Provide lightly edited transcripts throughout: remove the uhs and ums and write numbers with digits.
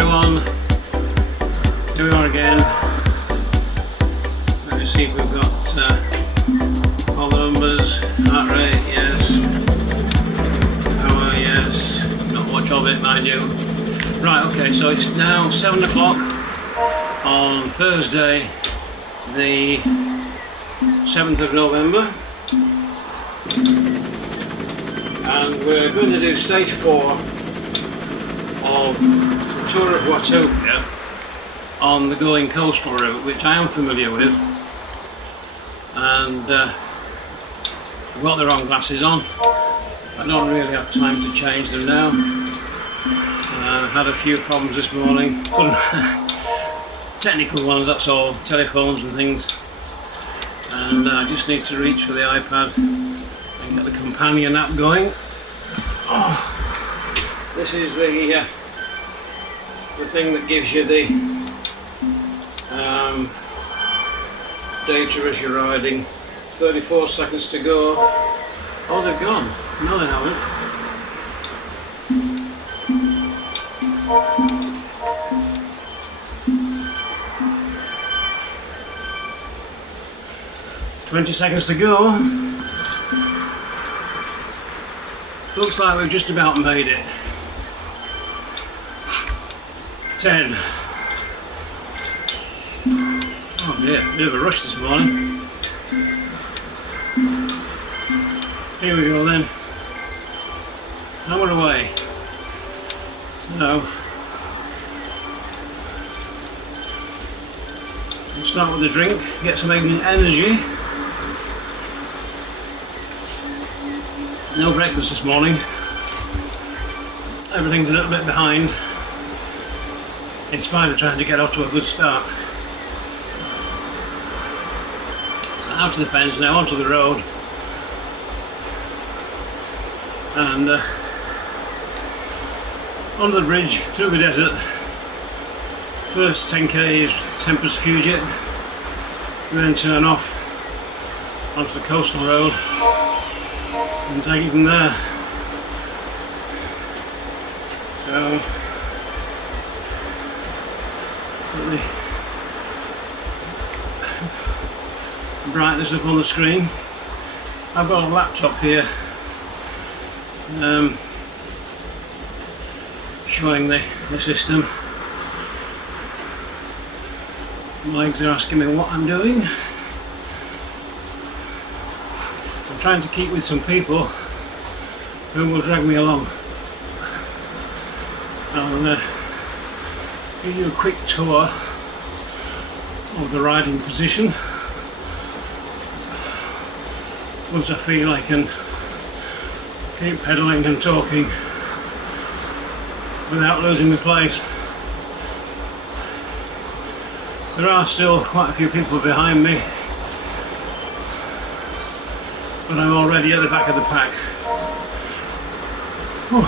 everyone. Here we are again. Let me see if we've got all the numbers. Heart rate, yes. Power, yes. Not much of it, mind you. Right, okay, so it's now 7 o'clock on Thursday, the 7th of November. And we're going to do stage 4 of the tour of Watopia on the going coastal route, which I am familiar with, and I've got the wrong glasses on. I don't really have time to change them now. Had a few problems this morning, technical ones, that's all, telephones and things, and I just need to reach for the iPad and get the companion app going. This is the thing that gives you the data as you're riding. 34 seconds to go. Oh, they've gone. No, they haven't. "20 seconds to go. Looks like we've just about made it. 10. Oh dear, bit of a rush this morning. Here we go then. Now we're away. So, we'll start with a drink, get some energy. No breakfast this morning. Everything's a little bit behind, in spite of trying to get off to a good start. Out to the fence now, onto the road, and onto the bridge, through the desert. First 10k is Tempest Fugit, then turn off onto the coastal road and take it from there. So, put the brightness up on the screen. I've got a laptop here showing the system. My legs are asking me what I'm doing. I'm trying to keep with some people who will drag me along. I'll give you a quick tour of the riding position once I feel I can keep pedalling and talking without losing my place. There are still quite a few people behind me, but I'm already at the back of the pack. Whew.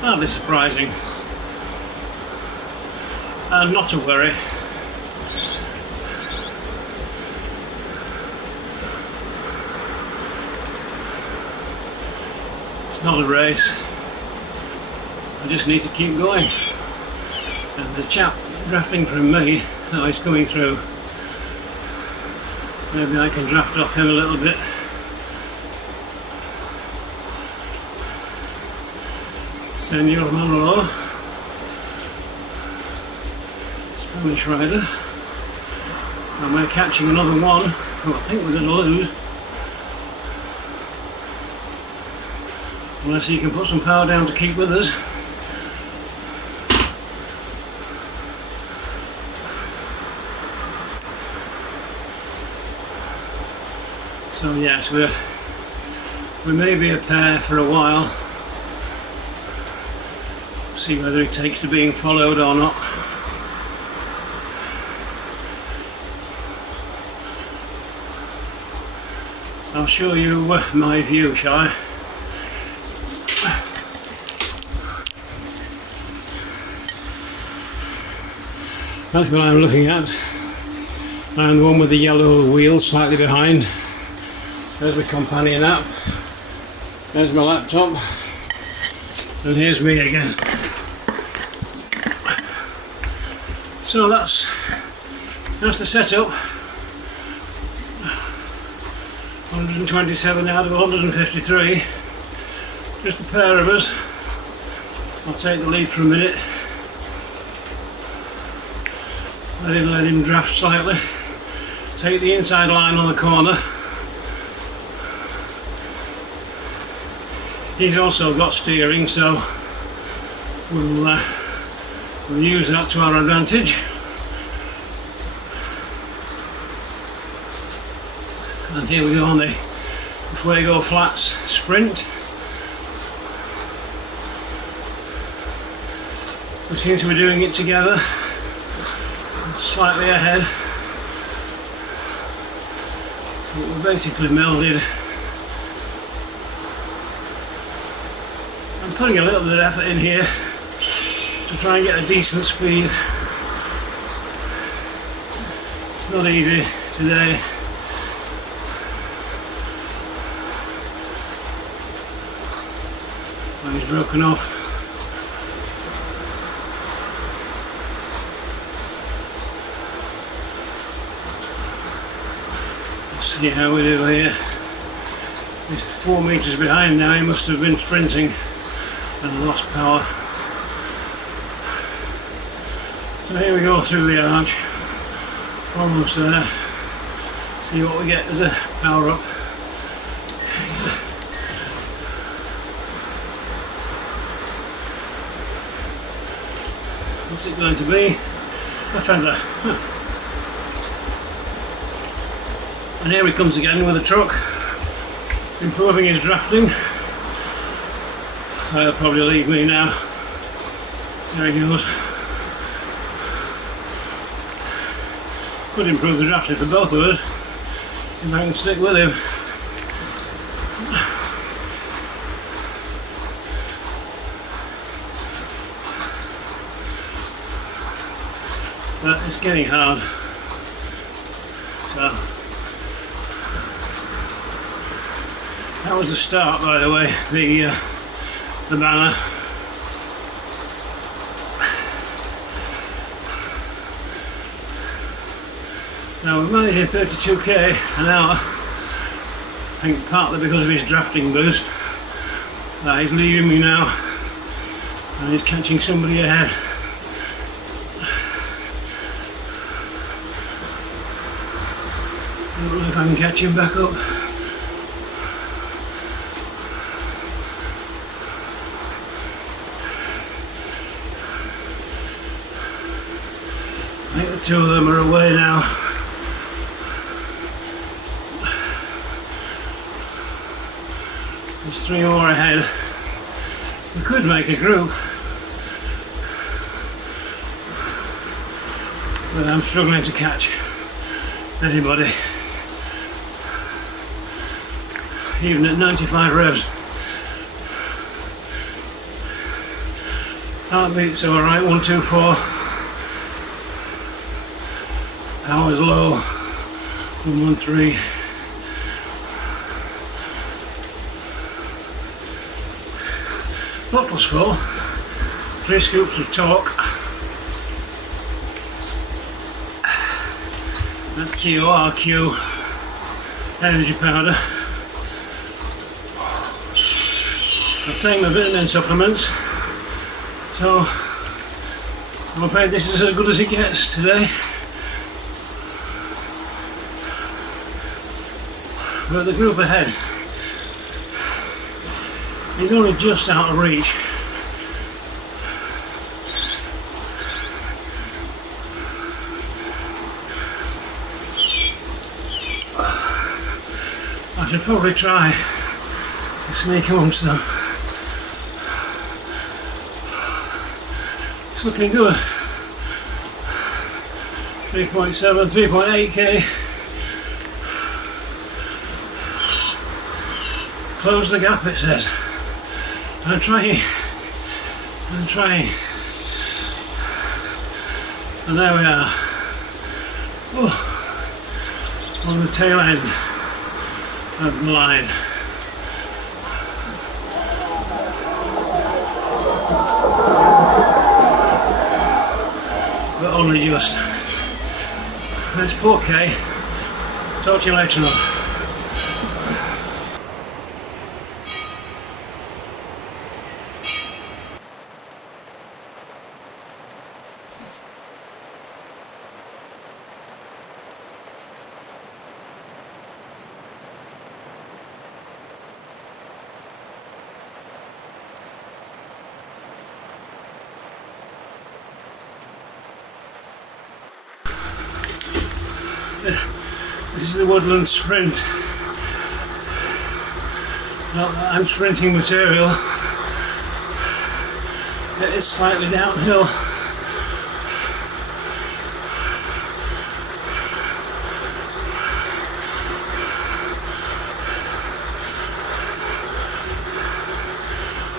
Hardly surprising. And not to worry. It's not a race. I just need to keep going. And the chap drafting from me, now he's coming through. Maybe I can draft off him a little bit. Senor Manolo, Spanish rider, and we're catching another one who I think we're going to lose unless he can put some power down to keep with us. So yes, we may be a pair for a while. See whether it takes to being followed or not. I'll show you my view, shall I? That's what I'm looking at. And the one with the yellow wheels slightly behind. There's my companion app. There's my laptop. And here's me again. So that's the setup. 127 out of 153. Just a pair of us. I'll take the lead for a minute. Let him draft slightly. Take the inside line on the corner. He's also got steering, so we'll use that to our advantage. And here we go on the Fuego Flats sprint. We seem to be doing it together. Slightly ahead. But we're basically melded. I'm putting a little bit of effort in here to try and get a decent speed. It's not easy today. He's broken off. Let's see how we do here. He's 4 metres behind now. He must have been sprinting and lost power. So here we go through the arch. Almost there. See what we get as a power up. What's it going to be? A feather. And here he comes again with a truck, improving his drafting. He'll probably leave me now. There he goes. Could improve the drafting for both of us if I can stick with him. But it's getting hard. So that was the start, by the way, the banner. Now we're managing 32k an hour. I think partly because of his drafting boost. He's leaving me now and he's catching somebody ahead. I don't know if I can catch him back up. I think the two of them are away now. There's 3 more ahead. We could make a group, but I'm struggling to catch anybody. Even at 95 revs. Heartbeat's alright, 124. Power's low, 113. Bottle's full. 3 scoops of talk. That's TORQ energy powder. I've taken my vitamin supplements, so I'm afraid this is as good as it gets today. But the group ahead is only just out of reach. I should probably try to sneak amongst them. It's looking good. 3.7, 3.8k. Close the gap, it says. I'm trying. And there we are. Oh, on the tail end of the line. but only just. That's okay. Talk to you later on. This is the woodland sprint. Not that I'm sprinting material. It is slightly downhill.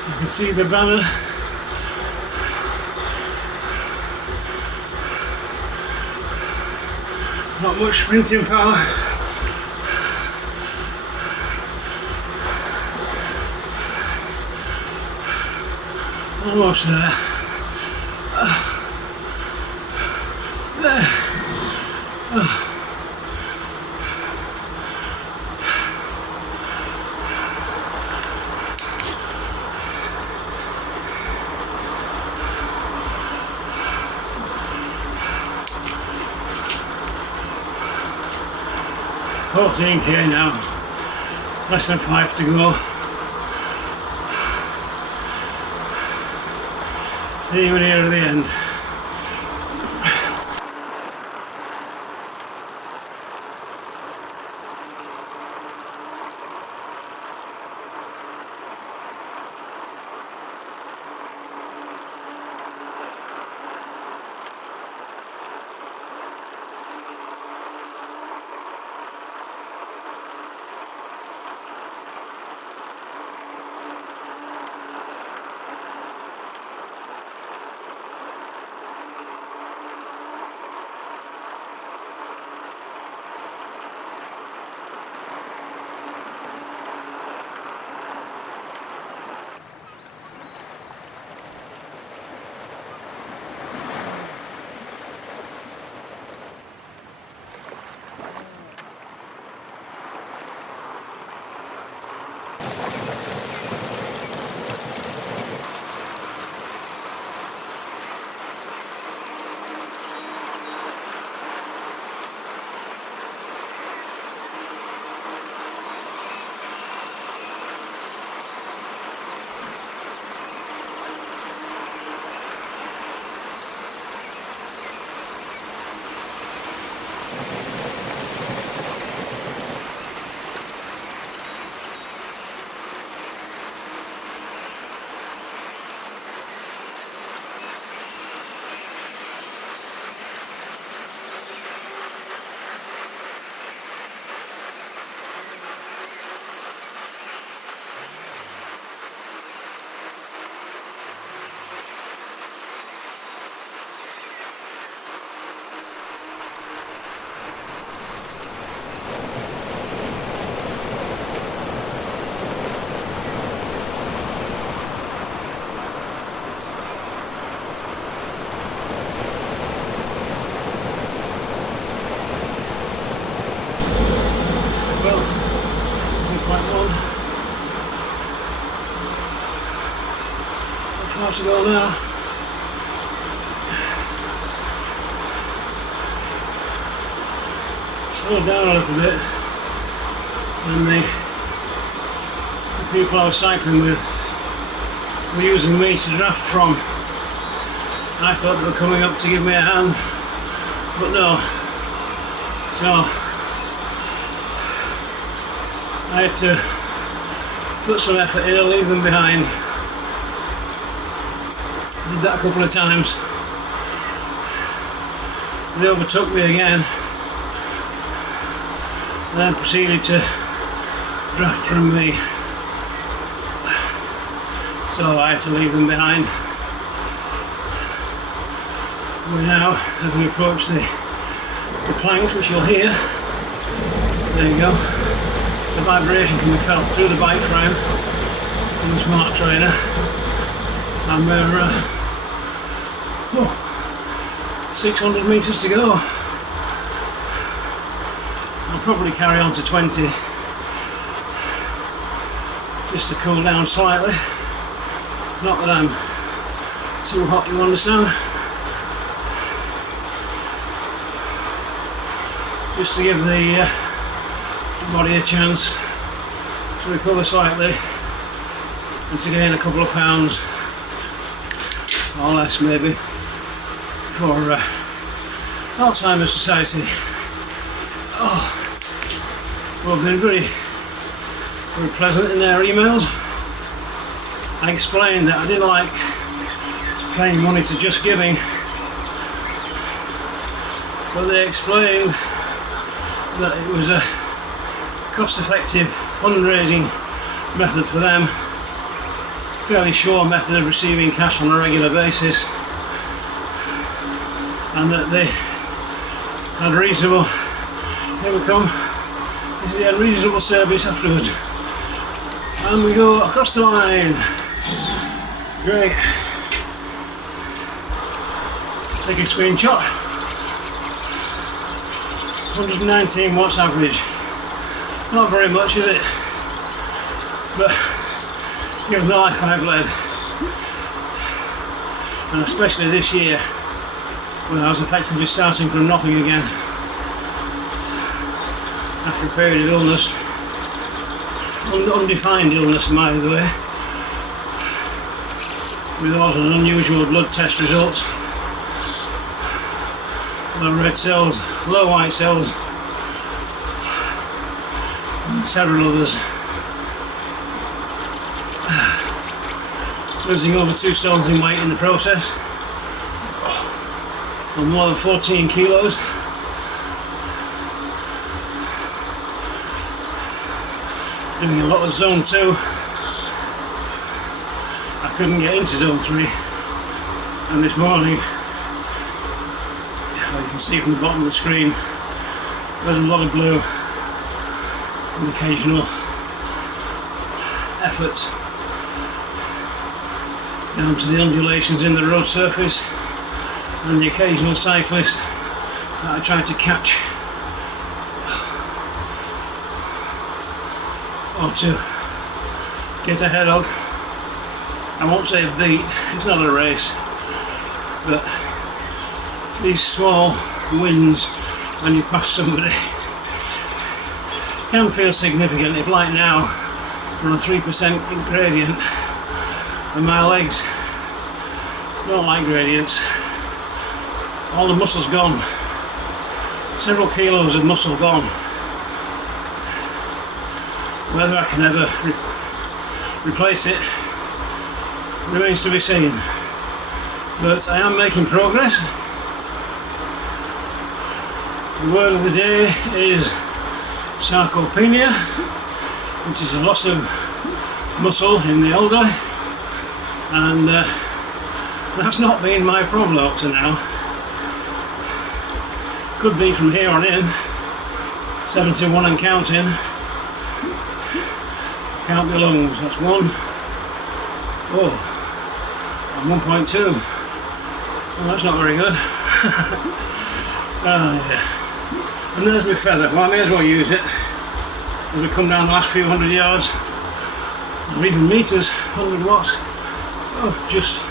You can see the banner. Not much sprinting power. Almost there. There. Oh. 14k now. Less than 5 to go. See you near the end. How to go now? Slow down a little bit, and the people I was cycling with were using me to draft from. I thought they were coming up to give me a hand, but no. So I had to put some effort in and leave them behind. Did that a couple of times. They overtook me again, and then proceeded to draft from me. So I had to leave them behind. We're now, as we approach the planks, which you'll hear, there you go, the vibration can be felt through the bike frame from the smart trainer, and we're Oh, 600 metres to go. I'll probably carry on to 20 just to cool down slightly. Not that I'm too hot, you understand. Just to give the body a chance to recover slightly and to gain a couple of pounds or less maybe for Alzheimer's Society. Oh, well, been very pleasant in their emails. I explained that I didn't like paying money to Just Giving, but they explained that it was a cost-effective fundraising method for them, fairly sure method of receiving cash on a regular basis, and that they had reasonable, here we come, this is the unreasonable service afterwards, and we go across the line. Great. Take a screenshot. 119 watts average. Not very much, is it? But given the life I've led, and especially this year when I was effectively starting from nothing again after a period of illness, undefined illness by the way, with all an unusual blood test results, low red cells, low white cells, and several others. Losing over 2 stones in weight in the process, or more than 14 kilos. Doing a lot of zone 2. I couldn't get into zone 3, and this morning, you can see from the bottom of the screen, there's a lot of blue and occasional efforts down to the undulations in the road surface and the occasional cyclist that I tried to catch or to get ahead of. I won't say beat, it's not a race, but these small wins when you pass somebody can feel significant. If like now we're on a 3% gradient and my legs don't like gradients, all the muscle's gone, several kilos of muscle gone. Whether I can ever replace it remains to be seen, but I am making progress. The word of the day is sarcopenia, which is a loss of muscle in the elderly, and that's not been my problem up to now. Could be from here on in, 71 and counting. Count the lungs, that's 1, and 1.2. Well, that's not very good. Oh yeah. And there's my feather. Well, I may as well use it as we come down the last few hundred yards, or even metres, 100 watts. Oh, just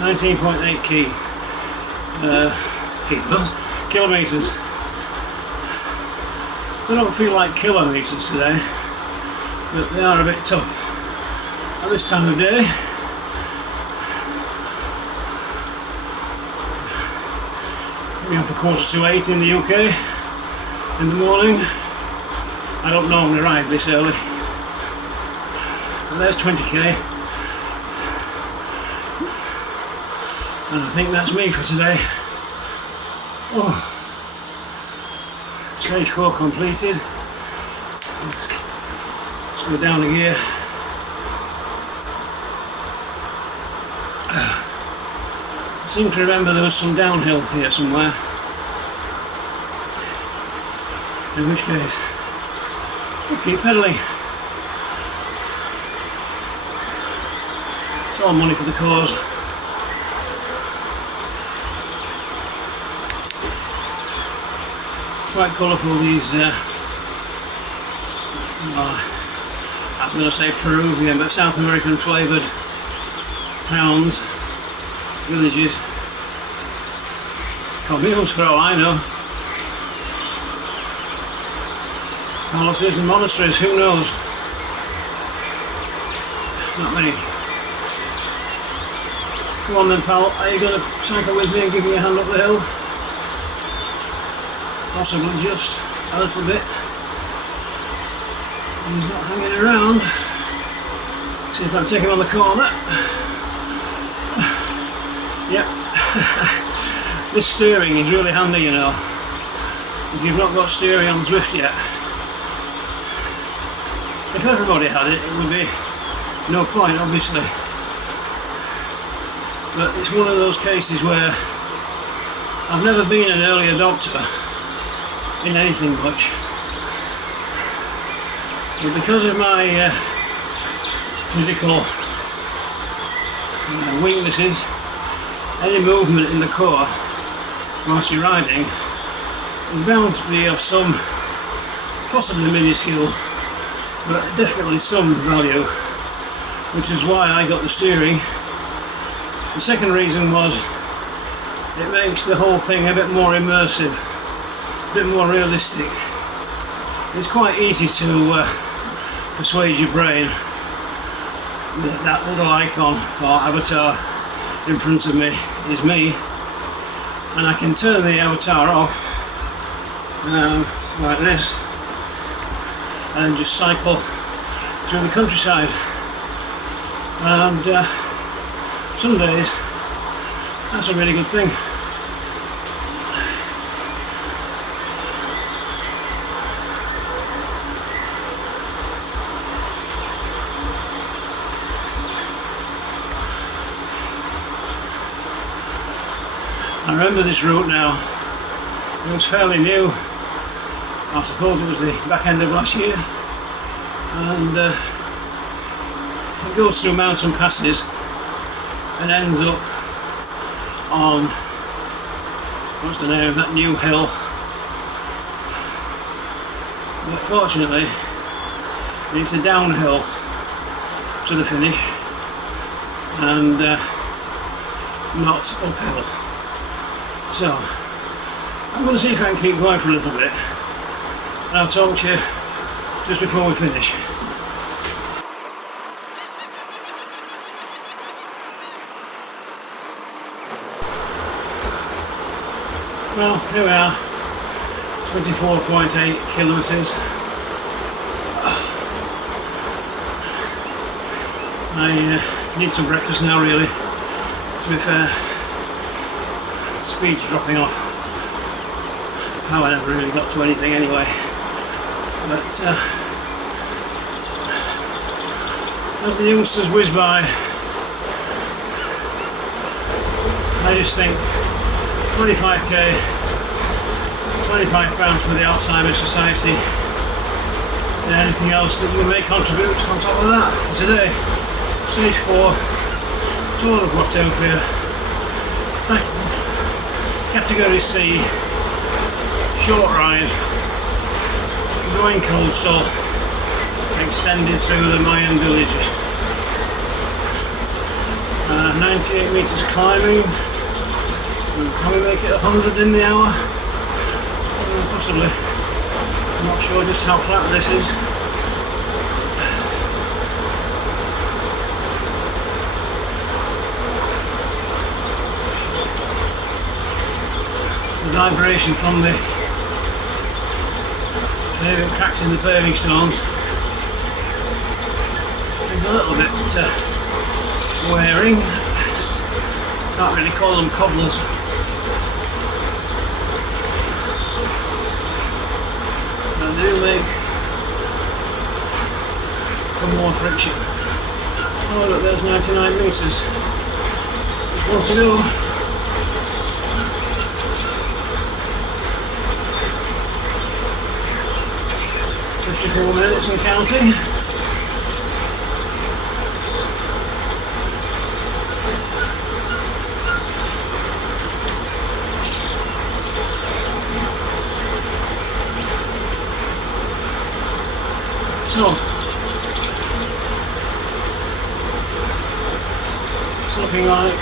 19.8 kilometres. They don't feel like kilometres today, but they are a bit tough at this time of day. We're for 7:45 in the UK in the morning. I don't normally ride this early. But there's 20k, and I think that's me for today. Oh. Stage 4 completed. Let's go down a gear. I seem to remember there was some downhill here somewhere. In which case, we'll keep pedalling. It's all money for the cause. Quite colourful, these, I was going to say Peruvian, but South American flavoured towns, villages, communes for all I know. Palaces and monasteries, who knows? Not many. Come on then, pal, are you going to cycle with me and give me a hand up the hill? Possibly just a little bit. He's not hanging around. See if I can take him on the corner. Yep. This steering is really handy, you know. If you've not got steering on Zwift yet. If everybody had it, it would be no point, obviously. But it's one of those cases where I've never been an early adopter in anything much, but because of my physical weaknesses, any movement in the core whilst you're riding is bound to be of some, possibly minuscule, but definitely some value, which is why I got the steering. The second reason was it makes the whole thing a bit more immersive, a bit more realistic. It's quite easy to persuade your brain that that little icon or avatar in front of me is me, and I can turn the avatar off like this and just cycle through the countryside. And some days that's a really good thing. I remember this route now. It was fairly new. I suppose it was the back end of last year, and it goes through mountain passes and ends up on, what's the name of that new hill? But fortunately it's a downhill to the finish and not uphill. So I'm going to see if I can keep going for a little bit, and I'll talk to you just before we finish. Well, here we are, 24.8 kilometres. I need some breakfast now, really, to be fair. Speed's dropping off. Power never really got to anything anyway. But as the youngsters whiz by, I just think 25k, £25 for the Alzheimer Society, and anything else that you may contribute on top of that. Today, stage 4, tour of Watopia, category C, short ride, going coastal, extended through the Mayan villages. 98 metres climbing. We'll probably make it 100 in the hour, possibly. I'm not sure just how flat this is. The vibration from the cracks in the paving stones is a little bit wearing. Can't really call them cobbles. They do make some more friction. Oh look, there's 99 metres. There's more to go. .4 minutes and counting. So, it's looking like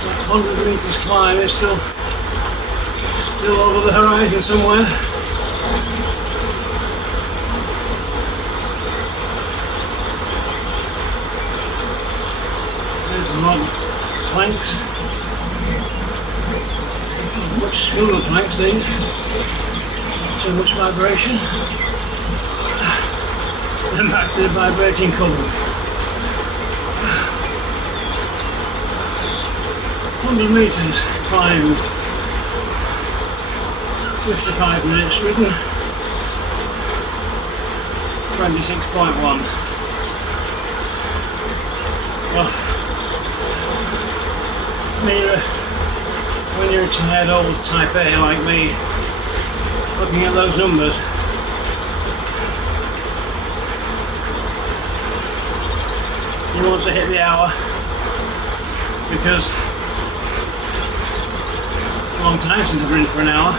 that 100 metres climb is still over the horizon somewhere. There's some odd planks. Much smoother planks these. Not too much vibration. And back to the vibrating cupboard. 100 metres climb. 55 minutes ridden. 26.1. Well, when you're a tired old type A like me, looking at those numbers, you want to hit the hour, because it's a long time since I've ridden for an hour.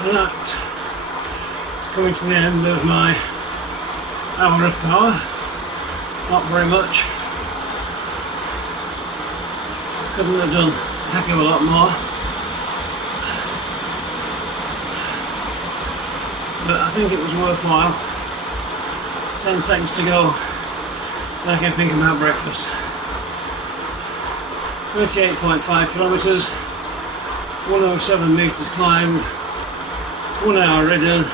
And that is coming to the end of my hour of power. Not very much. Couldn't have done a heck of a lot more. But I think it was worthwhile. 10 seconds to go, and I can think about breakfast. 38.5 kilometres, 107 metres climbed, 1 hour ridden.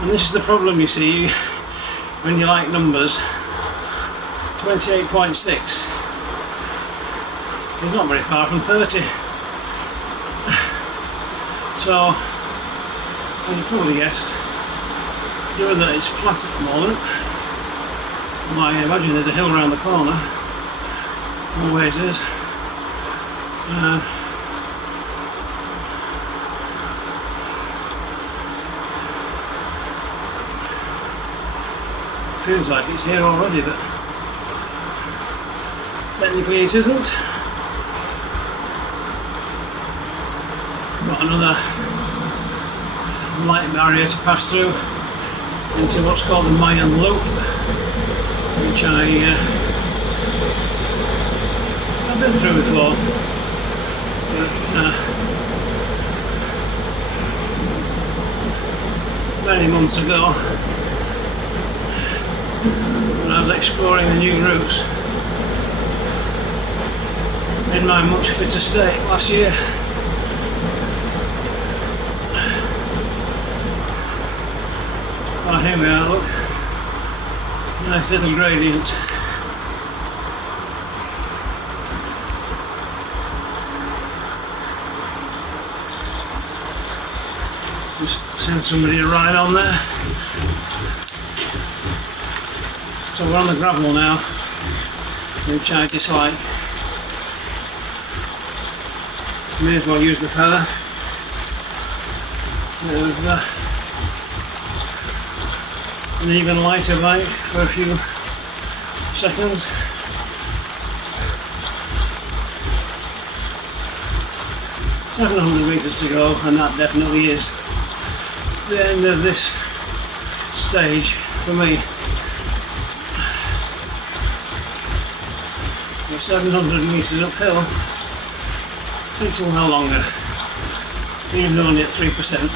And this is the problem, you see, when you like numbers. 28.6 is not very far from 30. So, as you probably guessed, given that it's flat at the moment, well, I imagine there's a hill around the corner. Always is. Feels like it's here already, but technically it isn't. Got another light barrier to pass through into what's called the Mayan Loop, which I've been through before, but many months ago, when I was exploring the new routes in my much fitter state last year. Oh, here we are, look. Nice little gradient. Just send somebody a ride on there. So we're on the gravel now, which I dislike. May as well use the feather. There's an even lighter bike for a few seconds. $700 meters to go, and that definitely is the end of this stage for me. But 700 meters uphill takes a while longer, even only at 3%.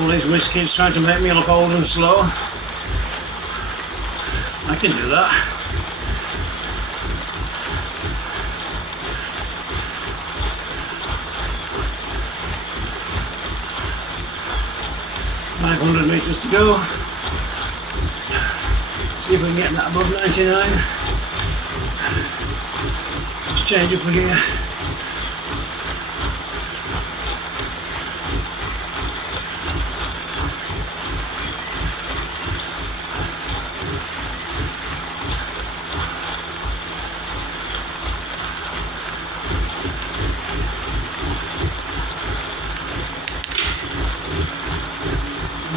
All these whiz kids trying to make me look old and slow. I can do that. $500 meters to go. See if we can get that above 99. Just change up a gear.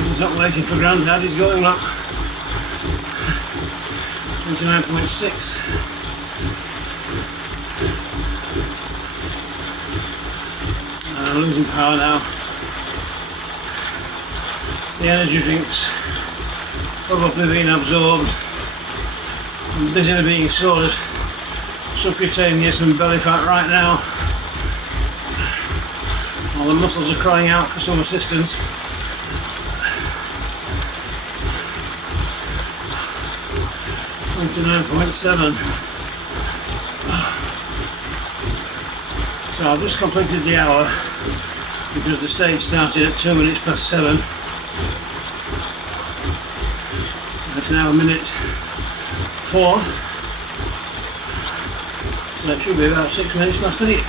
He's not waiting for Grandad, he's going up. 29.6. I'm losing power now. The energy drink's probably being absorbed and busily being stored subcutaneous and belly fat right now. While the muscles are crying out for some assistance. .7. So I've just completed the hour because the stage started at 2 minutes past 7. It's now 1:04. So it should be about 6 minutes past 8.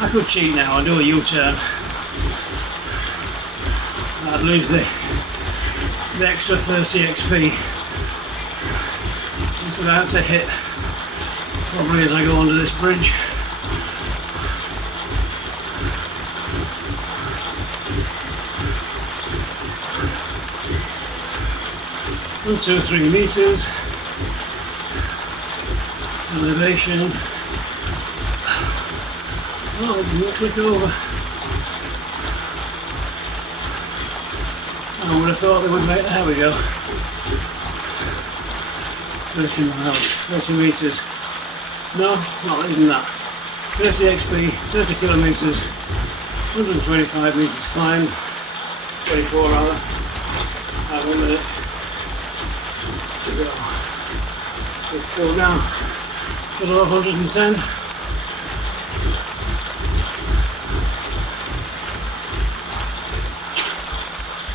I could cheat now, I'd do a U-turn. I'd lose the extra 30 XP. It's about to hit, probably as I go under this bridge. One, 2, 3 meters. Elevation. Oh, it didn't click over. I would have thought they would make. There we go. 30 miles, 30 metres. No, not even that. 30 XP, 30 kilometres, 125 metres climb, 24 rather. And 1 minute to go. Let's go down. Below 110.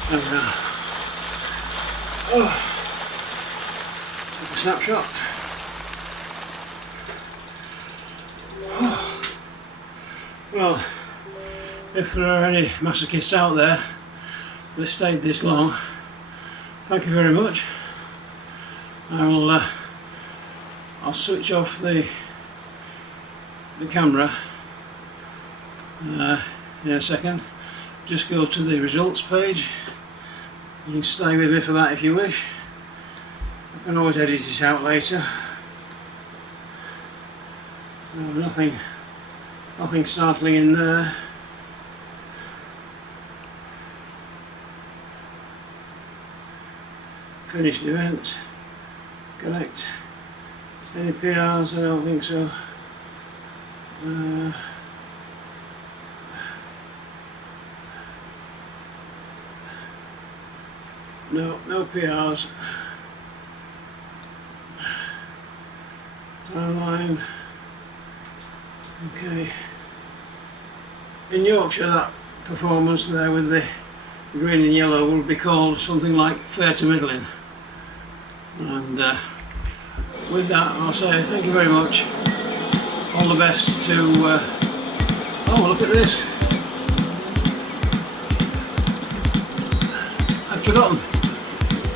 There we go. Oh. Let's take a snapshot. Oh. Well, if there are any masochists out there that stayed this long, thank you very much. I'll switch off the camera in a second. Just go to the results page. You can stay with me for that if you wish. I can always edit this out later. No, nothing startling in there. Finished event. Correct. Any PRs? I don't think so. No PRs. Timeline. Okay. In Yorkshire, that performance there with the green and yellow will be called something like fair to middling. And with that, I'll say thank you very much. All the best to. Oh, look at this! I'd forgotten.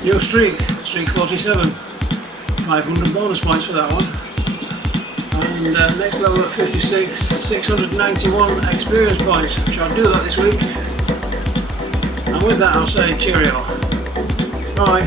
New streak 47. 500 bonus points for that one. And next level at 56, 691 experience points. Shall I do that this week? And with that, I'll say cheerio. Bye.